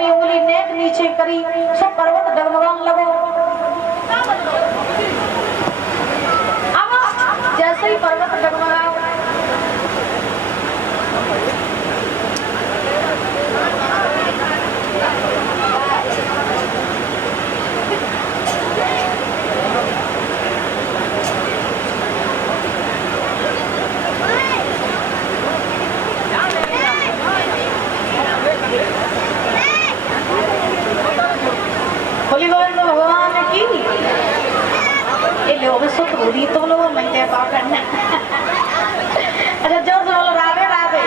अपनी उंगली नेक नीचे करी, सब पर्वत डगमगाने लगो। अब जैसे ही पर्वत डगमगाओ, भगवान की लोग सुख बुरी तो लोग नहीं करना। अच्छा जोर से बोलो राधे राधे,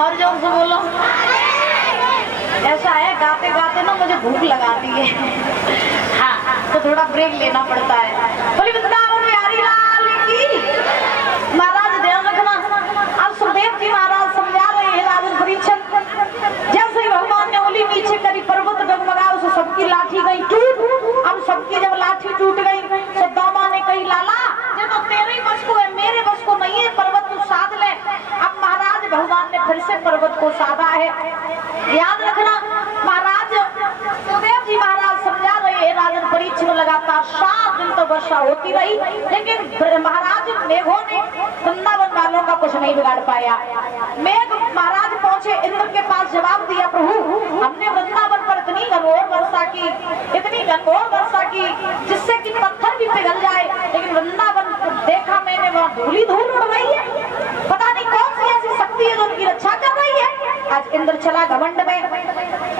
और जोर से बोलो। ऐसा है गाते गाते ना मुझे भूख लगाती है, हाँ तो थोड़ा ब्रेक लेना पड़ता है। बोली वृंदावन बिहारी लाल की। महाराज ध्यान रखना, अब सुखदेव जी महाराज समझा रहे हैं राजन परीक्षण। जैसे ही भगवान ने उंगली नीचे करी, पर्वत डगमगा, उसे सबकी लाठी गई टूट। अब सबकी जब लाठी टूट गई तो दामा ने कही लाला ये तो तेरे ही बस को है, मेरे बस को नहीं है, पर्वत तू साध ले। अब महाराज भगवान ने फिर से पर्वत को साधा है। याद रखना महाराज सुखदेव जी महाराज समझा रहे हैं राजन परीक्षण। लगातार 7 दिन तो वर्षा होती रही, लेकिन महाराज मेघों ने वृंदावन वालों का कुछ नहीं बिगाड़ पाया। मेघ महाराज पहुंचे इंद्र के पास, जवाब दिया प्रभु हमने वृंदावन पर इतनी घनघोर वर्षा की, इतनी घनघोर वर्षा की जिससे कि पत्थर भी पिघल जाए, लेकिन वृंदावन देखा मैंने वहाँ धूली धूल उड़ रही है। पता नहीं कौन सी ऐसी शक्ति है जो उनकी रक्षा कर रही है। आज इंद्र चला घमंड में,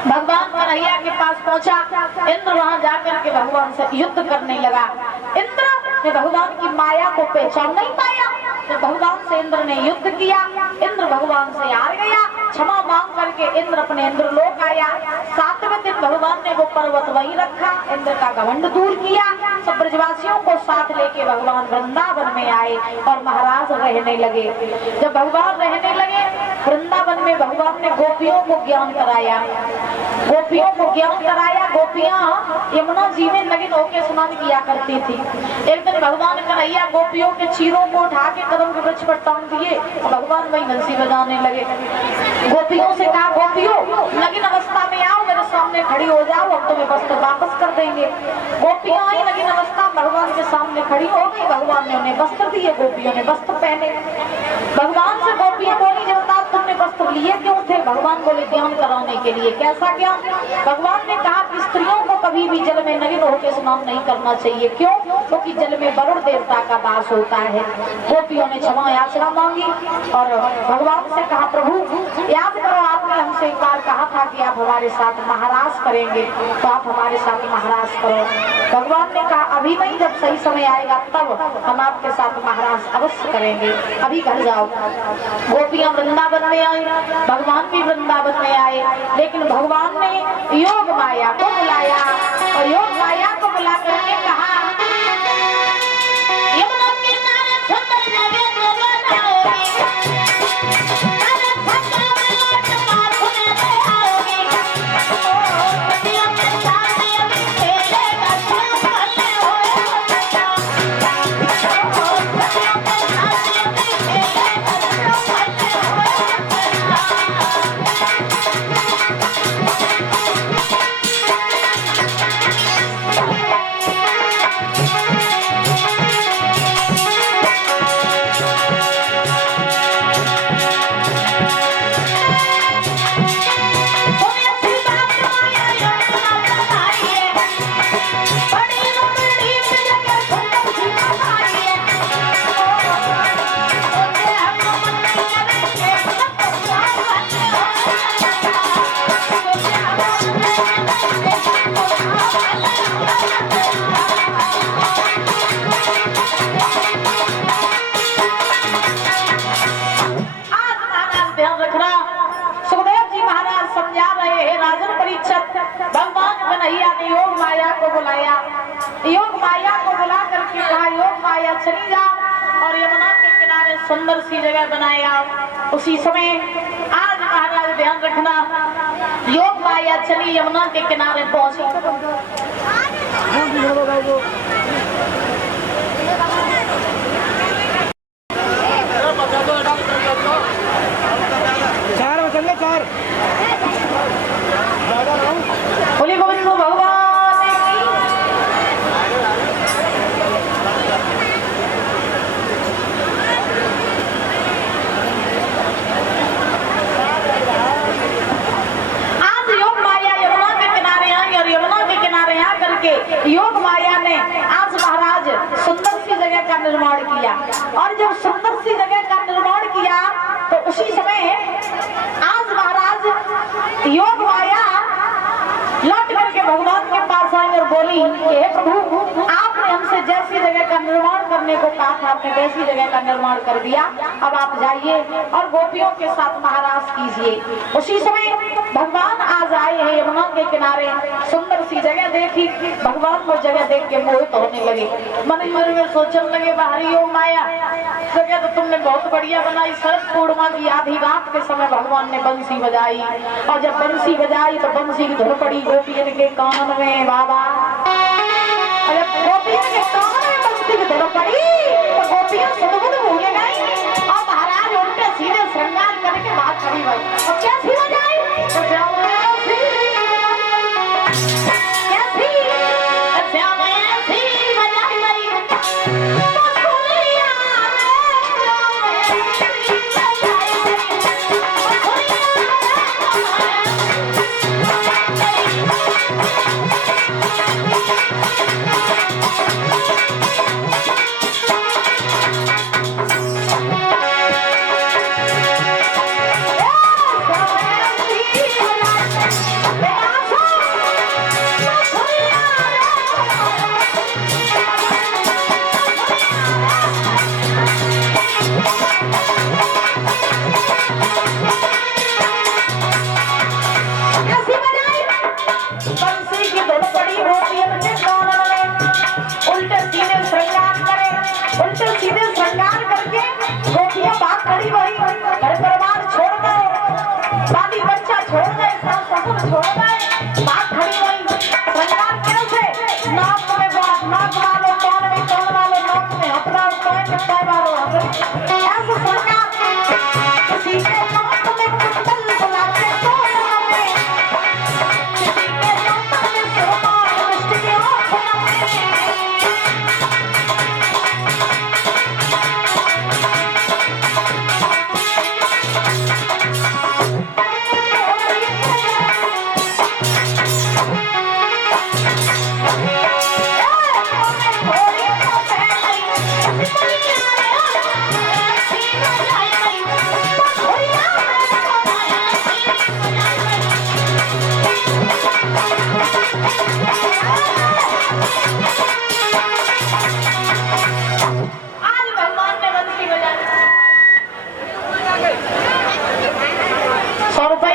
भगवान कन्हैया के पास पहुंचा। इंद्र वहां जाकर के भगवान से युद्ध करने लगा। इंद्र ने भगवान की माया को पहचान नहीं पाया, तो भगवान से इंद्र ने युद्ध किया। इंद्र भगवान से हार गया। क्षमा मांग करके इंद्र अपने इंद्र लोक आया। 7वें दिन भगवान ने वो पर्वत वहीं रखा, इंद्र का घमंड दूर किया। सब ब्रजवासियों को साथ लेके भगवान वृंदावन में आए और महाराज रहने लगे। जब भगवान रहने लगे वृंदावन में, भगवान ने गोपियों को ज्ञान कराया। गोपियों को ज्ञान कराया। गोपियां यमुना जी में नगिन होकर स्नान किया करती थी। एक दिन भगवान कन्हैया गोपियों के चीरों को उठा के कदम के वृक्ष पर टांग दिए, भगवान वही बंसी बजाने लगे। गोपियों से कहा गोपियों नगिन अवस्था में आओ, मेरे सामने खड़ी हो जाओ, अब तुम्हें वस्त्र वापस कर देंगे। गोपियां आई नगिन अवस्था, भगवान के सामने खड़ी हो गई। भगवान ने उन्हें वस्त्र दिए, गोपियों ने वस्त्र पहने। भगवान से गोपियां बोली जब तक तुमने वस्त्र लिए क्यों थे? भगवान बोले ज्ञान कराने के लिए। कैसा ज्ञान? भगवान ने कहा कि स्त्रियों को कभी भी जल में नगिन होकर स्नान नहीं करना चाहिए। क्यों? क्योंकि जल में वरुण देवता का वास होता है। गोपियों ने क्षमा याचना मांगी और भगवान से कहा प्रभु याद करो आपने हमसे एक बार कहा था कि आप हमारे साथ महाराज करेंगे, तो आप हमारे साथ महाराज करो। भगवान ने कहा अभी नहीं, जब सही समय आएगा तब हम आपके साथ महाराज अवश्य करेंगे, अभी घर जाओ। गोपियां वृंदावन में आई, भगवान भी वृंदावन में आए, लेकिन भगवान ने योग माया को बुलाया और योग माया को बुला करके कहा चली जाओ और यमुना के किनारे सुंदर सी जगह बनाए आओ। उसी समय आज महाराज ध्यान रखना, योग माया चली यमुना के किनारे पहुंची। चार दिया। और जब सुंदर सी जगह का निर्माण किया तो उसी समय आज महाराज योग माया लौट करके भगवान के पास आई और बोली कि हे प्रभु, आपने हमसे जैसी जगह का निर्माण करने को कहा था, आपने वैसी जगह का निर्माण कर दिया। अब आप जाइए और गोपियों के साथ महाराज कीजिए। उसी समय भगवान आज आए हैं यमुना के किनारे, सुंदर सी जगह देखी, भगवान को जगह देख के मोहित होने लगे। मन में सोचने लगे, बाहरी योग माया जगह तो तुमने बहुत बढ़िया बनाई। शरद पूर्णिमा की आधी रात के समय भगवान ने बंसी बजाई, और जब बंसी बजाई तो बंसी की धुन पड़ी गोपियन के कान में। बाबा गोपियन के कान में बंसी की धुन पड़ी तो गोपियां सदबुद भूले गई और महाराज उल्टे सीधे श्रृंगार करके बात खड़ी हुई। और कैसी बजाई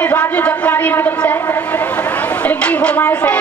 राजू जक्कारी इनकी फरमाइश है।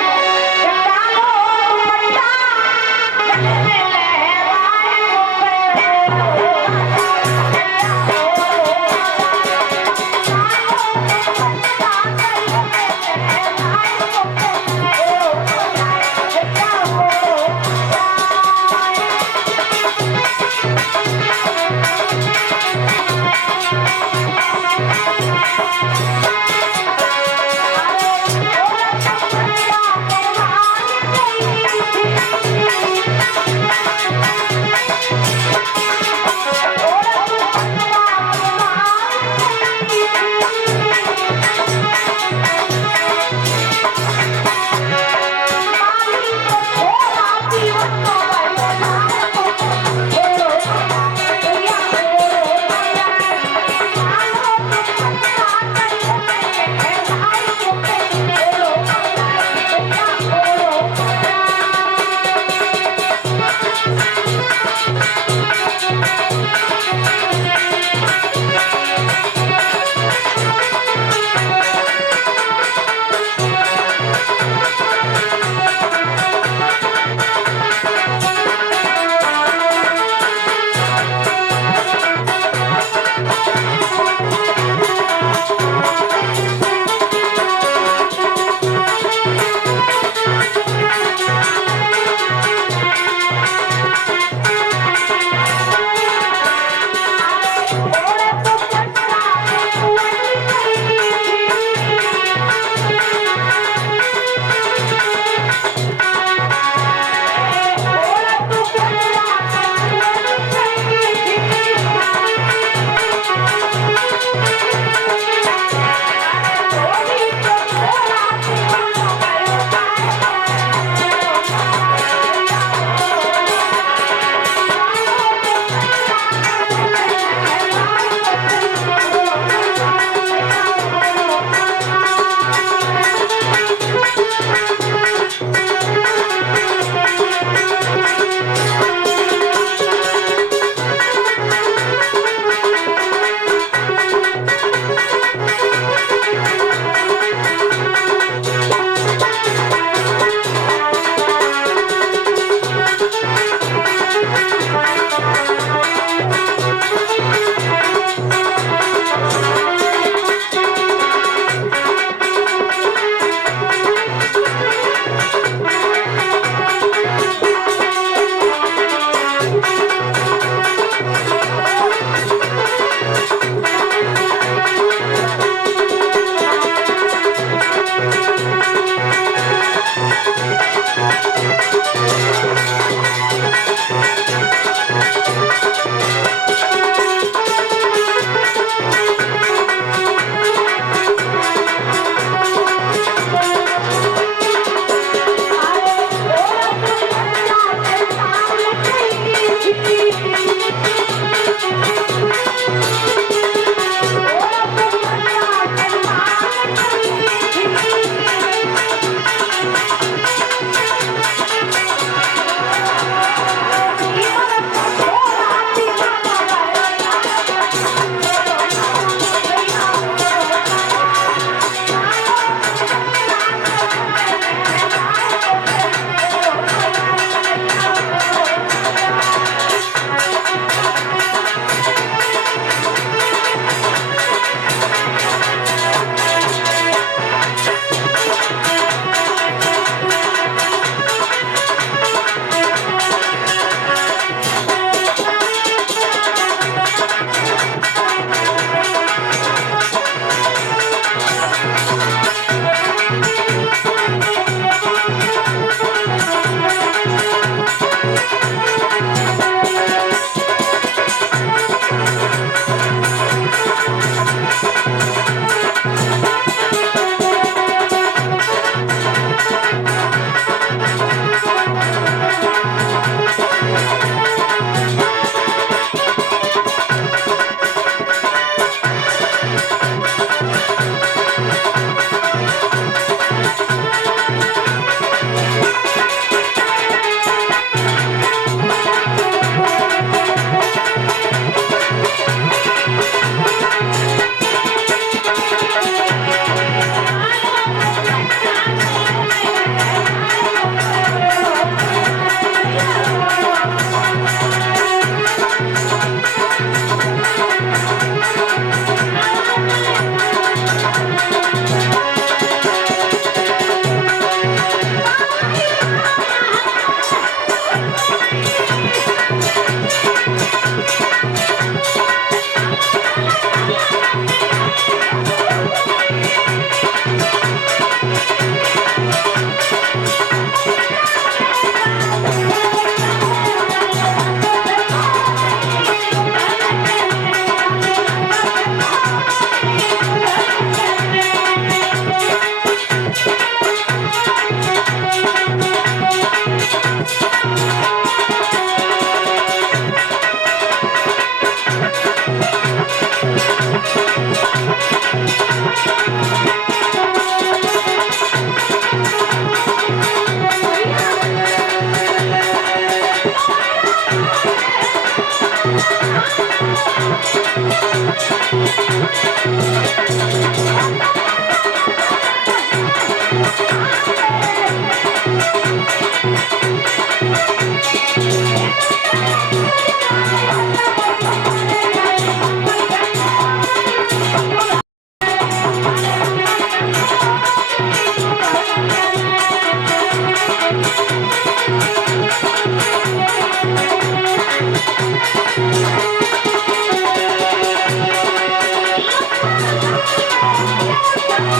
Thank you.